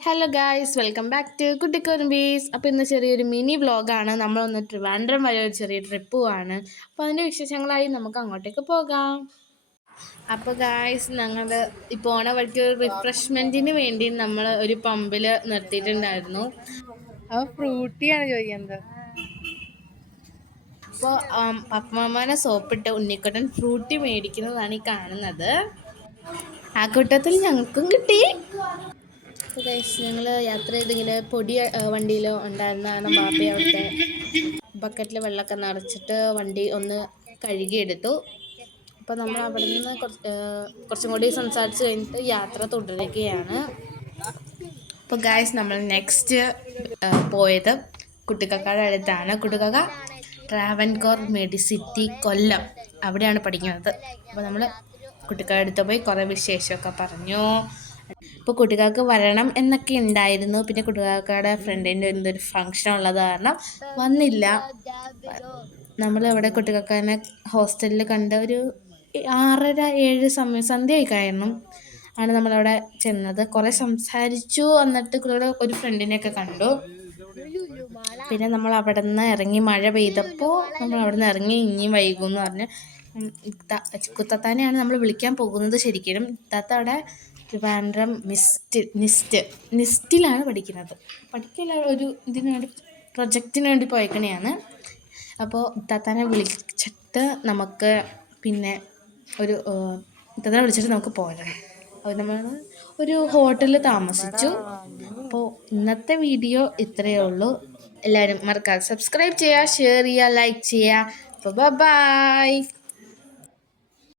Hello guys, welcome back to കുട്ടിക്കൊരുമ്പീസ്. അപ്പോൾ ഇന്ന് ചെറിയൊരു മിനി വ്ളോഗാണ്. നമ്മളൊന്ന് ട്രിവാൻഡ്രം വരെ ഒരു ചെറിയ ട്രിപ്പ് പോവാണ്. അപ്പോൾ അതിൻ്റെ വിശേഷങ്ങളായി നമുക്ക് അങ്ങോട്ടേക്ക് പോകാം. അപ്പോൾ ഗായ്സ്, ഞങ്ങൾ ഈ പോണ വഴിക്ക് ഒരു റിഫ്രഷ്മെൻറ്റിന് വേണ്ടി നമ്മൾ ഒരു പമ്പിൽ നിർത്തിയിട്ടുണ്ടായിരുന്നു. അവ ഫ്രൂട്ടിയാണ് ചോദിക്കുന്നത്. അപ്പോൾ പപ്പമാമാനെ സോപ്പിട്ട് ഉണ്ണിക്കുട്ടൻ ഫ്രൂട്ടി മേടിക്കുന്നതാണ് ഈ കാണുന്നത്. ആ കൂട്ടത്തിൽ ഞങ്ങൾക്കും കിട്ടി. അപ്പോൾ ഗൈസ്, ഞങ്ങൾ യാത്ര ചെയ്തിങ്ങനെ പൊടി വണ്ടിയിലോ ഉണ്ടായിരുന്ന കാരണം ബാപ്പി അവിടുത്തെ ബക്കറ്റിൽ വെള്ളമൊക്കെ നിറച്ചിട്ട് വണ്ടി ഒന്ന് കഴുകിയെടുത്തു. അപ്പോൾ നമ്മൾ അവിടെ നിന്ന് കുറച്ചും കൂടി സംസാരിച്ച് കഴിഞ്ഞിട്ട് യാത്ര തുടരുകയാണ്. അപ്പോൾ ഗൈസ്, നമ്മൾ നെക്സ്റ്റ് പോയത് കുട്ടിക്കക്കയുടെ അടുത്താണ്. കുട്ടിക്കക്ക ട്രാവൻകോർ മെഡിസിറ്റി കൊല്ലം അവിടെയാണ് പഠിക്കുന്നത്. അപ്പോൾ നമ്മൾ കുട്ടിക്കയുടെ അടുത്ത് പോയി കുറേ വിശേഷമൊക്കെ പറഞ്ഞു. ഇപ്പോൾ കുട്ടികൾക്ക് വരണം എന്നൊക്കെ ഉണ്ടായിരുന്നു. പിന്നെ കുട്ടികൾക്കയുടെ ഫ്രണ്ടിൻ്റെ എന്തൊരു ഫങ്ഷൻ ഉള്ളത് കാരണം വന്നില്ല. നമ്മളിവിടെ കുട്ടികൾക്കനെ ഹോസ്റ്റലിൽ കണ്ട ഒരു 6:30-7 സന്ധ്യയായി കാരണം ആണ് നമ്മളവിടെ ചെന്നത്. കുറേ സംസാരിച്ചു. എന്നിട്ട് കുട്ടികളുടെ ഒരു ഫ്രണ്ടിനെയൊക്കെ കണ്ടു. പിന്നെ നമ്മൾ അവിടെ നിന്ന് ഇറങ്ങി. മഴ പെയ്തപ്പോൾ നമ്മൾ അവിടെ നിന്ന് ഇറങ്ങി. ഇനിയും വൈകും എന്ന് പറഞ്ഞ് കുത്തത്താനെയാണ് നമ്മൾ വിളിക്കാൻ പോകുന്നത്. ശരിക്കും താത്ത അവിടെ ട്രിവാൻഡ്രം നിസ്റ്റിലാണ് പഠിക്കുന്നത്. പഠിക്കില്ല, ഒരു ഇതിന് വേണ്ടി പ്രൊജക്റ്റിന് വേണ്ടി പോയേക്കണെയാണ്. അപ്പോൾ താത്താനെ വിളിച്ചിട്ട് നമുക്ക് പിന്നെ താത്താനെ വിളിച്ചിട്ട് നമുക്ക് പോകണം. അപ്പോൾ നമ്മൾ ഒരു ഹോട്ടലിൽ താമസിച്ചു. അപ്പോൾ ഇന്നത്തെ വീഡിയോ ഇത്രയേ ഉള്ളൂ. എല്ലാവരും മറക്കാതെ സബ്സ്ക്രൈബ് ചെയ്യുക, ഷെയർ ചെയ്യുക, ലൈക്ക് ചെയ്യുക. അപ്പോൾ ബൈ.